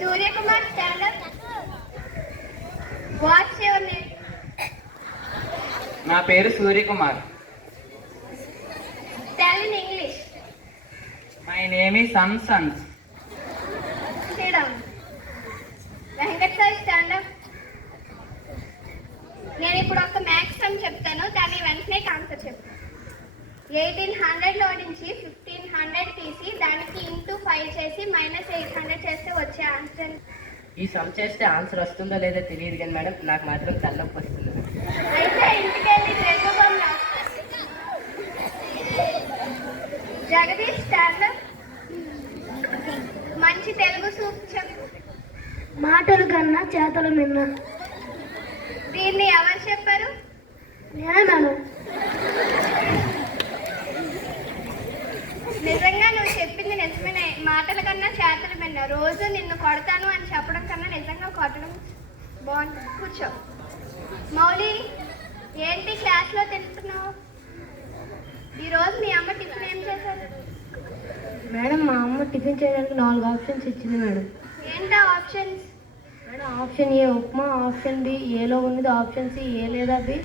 Suryakumar, stand up. What's your name? నా పేరు Suryakumar. Tell in English. My name is Sons. Sit down. Venkat sir, stand up. నేను ఇప్పుడు ఒక maths some చెప్తాను, దాని వెంటనే ఆన్సర్ చెప్పు. 1800లో నుంచి 1500 తీసి దానికి ఇంటూ 5 చేసి -800 చేస్తే వచ్చే ఆన్సర్. ఈ సమ్ చేస్తే ఆన్సర్ వస్తుందో లేదో తెలియదు కానీ మేడం, నాకు మాత్రం తలనొప్పి వస్తుంది. అయితే ఇంటికెళ్ళి తెలుగు బొమ్మ జగదీష్, stand up. మంచి తెలుగు సూప్ చెప్పు. మాటలు కన్నా చేతలు మిన్న. దీన్ని ఎవరు చెప్పారు? నేనను. నిజంగా నువ్వు చెప్పింది నిజమేనే. మాటల కన్నా చేతలు మిన్న. రోజు నిన్ను కొడతాను అని చెప్పడం కన్నా నిజంగా కొట్టడం బాగుంటుంది. కూర్చో. మౌలి, ఏంటి క్లాస్లో తింటున్నావు? ఈరోజు మీ అమ్మ టిఫిన్ ఏం చేశారు? మేడం, మా అమ్మ టిఫిన్ చేయడానికి 4 ఆప్షన్స్ ఇచ్చింది మేడం. ఏంటా options? Madam, option A upma, option B ఏలో ఉన్నది, ఆప్షన్ సి ఏ లేదా బి,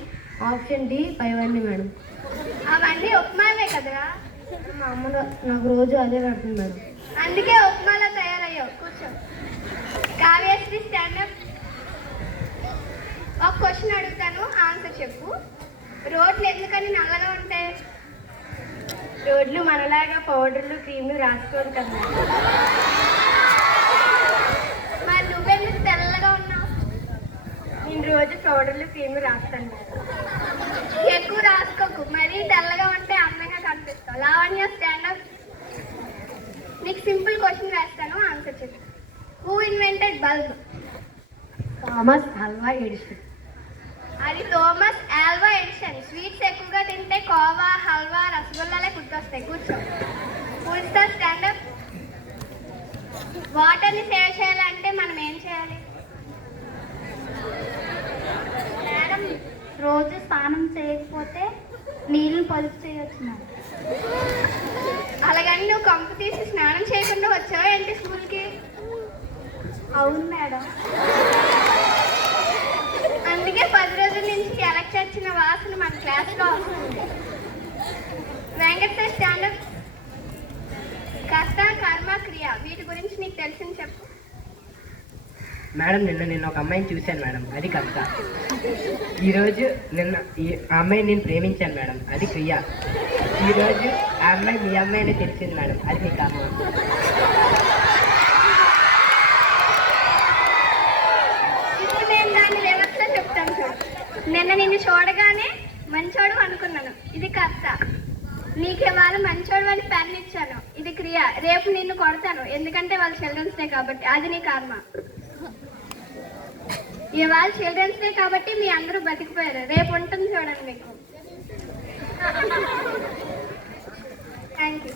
ఆప్షన్ డి పైవన్నీ మేడం. అవన్నీ ఉప్మావే కదరా? మా అమ్మ నాకు రోజు అదే పెడుతుంది మేడం. అందుకే ఉప్మాలో తయారయ్యావు. కూర్చో. Kavyasri, stand up. ఒక క్వశ్చన్ అడుగుతాను, ఆన్సర్ చెప్పు. రోడ్లు ఎందుకని నల్లగా ఉంటాయి? రోడ్లు మనలాగా పౌడర్లు క్రీమ్లు రాసుకోరు కదా. మరి నువ్వెందుకు తెల్లగా ఉన్నావు? నేను రోజు పౌడర్లు క్రీమ్లు రాస్తాను. ఎక్కువ రాసుకోకు, మరీ తెల్లగా ఉంటే అందంగా కనిపిస్తావు. Lavanya, stand up. నీకు సింపుల్ క్వశ్చన్ వేస్తాను, ఆన్సర్ చెప్పు. Who invented bulb? Thomas Alva Edison. అది థామస్ ఆల్వా ఎడిసన్. స్వీట్స్ ఎక్కువగా తింటే కోవా, హల్వా, రసగుల్లాలే గుర్తొస్తాయి. కూర్చో. Full star, stand up. వాటర్ని సేవ్ చేయాలంటే మనం ఏం చేయాలి? మేడం, రోజు స్నానం చేయకపోతే నీళ్ళు పొదుపు చేయొచ్చు మేడం. అలాగని నువ్వు కంపు తీసి స్నానం చేయకుండా వచ్చావా ఏంటి స్కూల్కి? అవును మేడం. అందుకే 10 రోజుల నుంచి ఎలక్ట్ వచ్చిన వాసన మన క్లాస్లో వస్తుంది. Venkat sir, stand up. కర్త, కర్మ, క్రియ వీటి గురించి నీకు తెలిసింది చెప్పు. మేడం, నిన్న ఒక అమ్మాయిని చూశాను మేడం, అది కర్త. ఈరోజు ఆ అమ్మాయిని నేను ప్రేమించాను మేడం, అది క్రియ. ఈరోజు ఆ అమ్మాయి మీ అమ్మాయినే తెలిసింది మేడం, అది మీ కర్మ. ఇప్పుడు నేను దాన్ని రివర్స్లో చెప్తాను చూడు. నిన్న నిన్ను చూడగానే మంచోడు అనుకున్నాను, ఇది కర్త. నీకు ఇవాళ మంచోడు అని పెన్ ఇచ్చాను, ఇది క్రియ. రేపు నిన్ను కొడతాను ఎందుకంటే వాళ్ళు చిల్డ్రన్స్ డే కాబట్టి, అది నీ కర్మ. ఇవాళ చిల్డ్రన్స్ డే కాబట్టి మీ అందరూ బతికిపోయారు, రేపు ఉంటుంది చూడండి మీకు. Thank you.